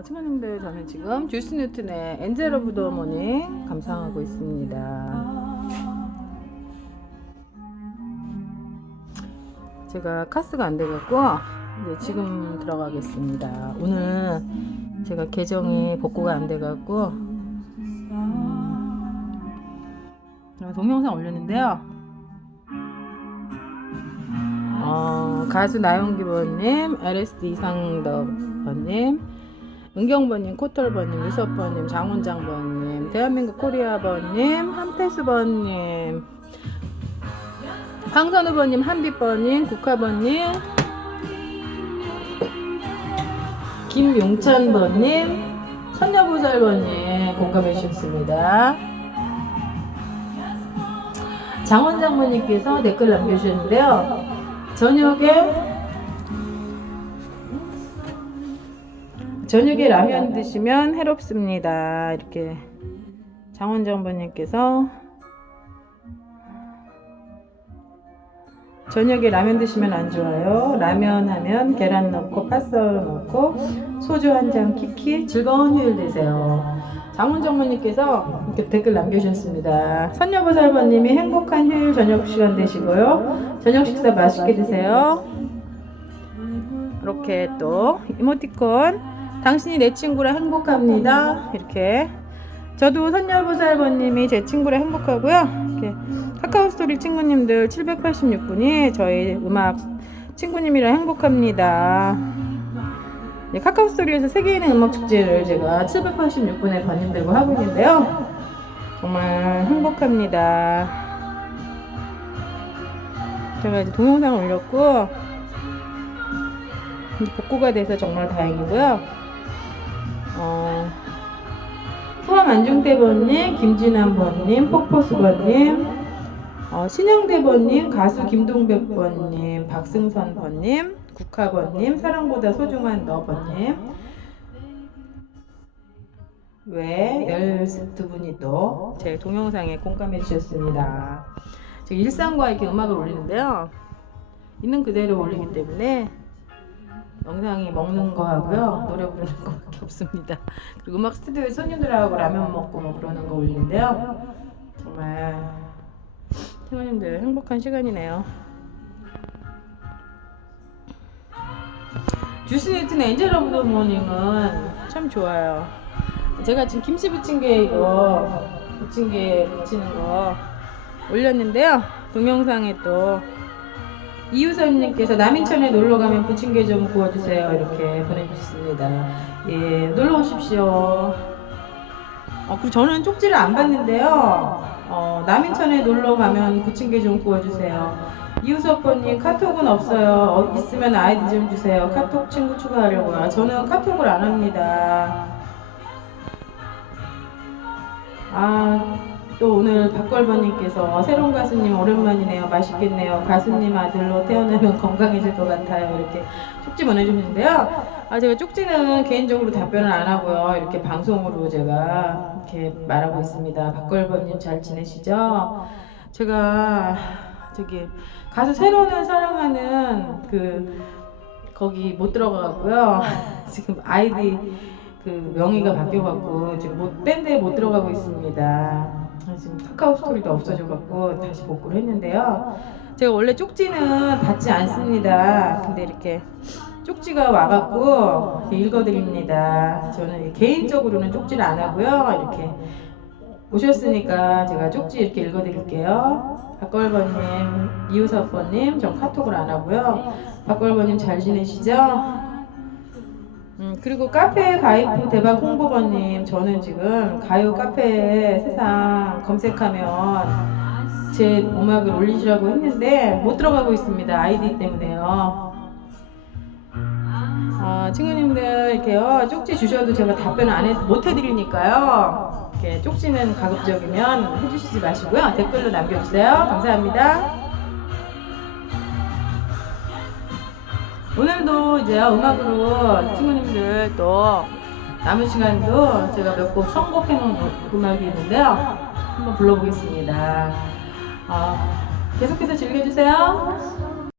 어, 친구님들 저는 지금 주스 뉴튼의 엔젤 오브 더 모닝 감상하고 있습니다. 제가 카스가 안 돼갖고 이제 지금 들어가겠습니다. 오늘 제가 계정이 복구가 안 돼갖고 음, 동영상 올렸는데요. 어, 가수 나영기버님, LSD 이상덕버님, 은경버님, 코털버님, 유섭버님, 장훈장버님, 대한민국 코리아버님, 함태수버님, 황선우버님, 한빛버님, 국화버님, 김용찬버님, 선녀보살버님 공감해 주셨습니다. 장원장모님께서 댓글 남겨주셨는데요. 저녁에 저녁에 라면 드시면 해롭습니다. 이렇게 장원장모님께서 저녁에 라면 드시면 안 좋아요. 라면 하면 계란 넣고 파썰 넣고 소주 한 잔 키키 즐거운 휴일 되세요. 장훈정모님께서 이렇게 댓글 남겨주셨습니다. 선녀보살버님이 행복한 휴일 저녁 시간 되시고요. 저녁 식사 맛있게 드세요. 이렇게 또 이모티콘 당신이 내 친구라 행복합니다. 이렇게 저도 선녀보살버님이 제 친구라 행복하고요. 이렇게 카카오스토리 친구님들 786분이 저희 음악 친구님이라 행복합니다. 네, 카카오스토리에서 세계인의 음악 축제를 제가 786분의 번님들과 하고 있는데요. 정말 행복합니다. 제가 이제 동영상을 올렸고 복구가 돼서 정말 다행이고요. 어, 후암 안중대번님, 김진환번님, 폭포수번님, 어, 신영대번님, 가수 김동백번님, 박승선번님, 국화번님, 사랑보다 소중한 너번님 외 12분이 또 제 동영상에 공감해 주셨습니다. 제가 일상과 이렇게 음악을 올리는데요. 있는 그대로 올리기 때문에 영상이 먹는 거 하고요. 노래 부르는 거밖에 없습니다. 그리고 음악 스튜디오에 손님들하고 라면 먹고 뭐 그러는 거 올리는데요. 정말 팀원님들 행복한 시간이네요. 주스 네튼 엔젤 오브 더 모닝은 참 좋아요. 제가 지금 김치 부침개 이거 부침개 부치는 거 올렸는데요. 동영상에 또 이유선님께서 남인천에 놀러 가면 부침개 좀 구워주세요 이렇게 보내주셨습니다. 예, 놀러 오십시오. 어, 그리고 저는 쪽지를 안 받는데요. 어, 남인천에 놀러 가면 부침개 좀 구워주세요. 이우석번님 카톡은 없어요. 어, 있으면 아이디 좀 주세요. 카톡 친구 추가하려고요. 저는 카톡을 안 합니다. 아, 또 오늘 박걸번님께서 새로운 가수님 오랜만이네요. 맛있겠네요. 가수님 아들로 태어나면 건강해질 것 같아요. 이렇게 쪽지 보내주셨는데요. 아, 제가 쪽지는 개인적으로 답변을 안 하고요. 이렇게 방송으로 제가 이렇게 말하고 있습니다. 박걸번님 잘 지내시죠? 제가 저기 가수 새로운 사랑하는 그 거기 못 들어가고요. 지금 아이디 그 명의가 바뀌어갖고 지금 못 밴드에 못 들어가고 있습니다. 지금 카카오 스토리도 없어져갖고 다시 복구를 했는데요. 제가 원래 쪽지는 받지 않습니다. 근데 이렇게 쪽지가 와갖고 이렇게 읽어드립니다. 저는 개인적으로는 쪽지를 안 하고요. 이렇게 오셨으니까 제가 쪽지 이렇게 읽어드릴게요. 박걸버님, 이우섭버님, 전 카톡을 안 하고요. 박걸버님 잘 지내시죠? 음, 그리고 카페 가입 대박 홍보버님, 저는 지금 가요 카페 세상 검색하면 제 음악을 올리시라고 했는데 못 들어가고 있습니다. 아이디 때문에요. 아, 친구님들 이렇게요 쪽지 주셔도 제가 답변을 안 해, 못 해드리니까요. 이렇게 쪽지는 가급적이면 해주시지 마시고요. 댓글로 남겨주세요. 감사합니다. 오늘도 이제 음악으로 친구님들 또 남은 시간도 제가 몇 곡 선곡해 놓은 음악이 있는데요. 한번 불러보겠습니다. 어, 계속해서 즐겨주세요.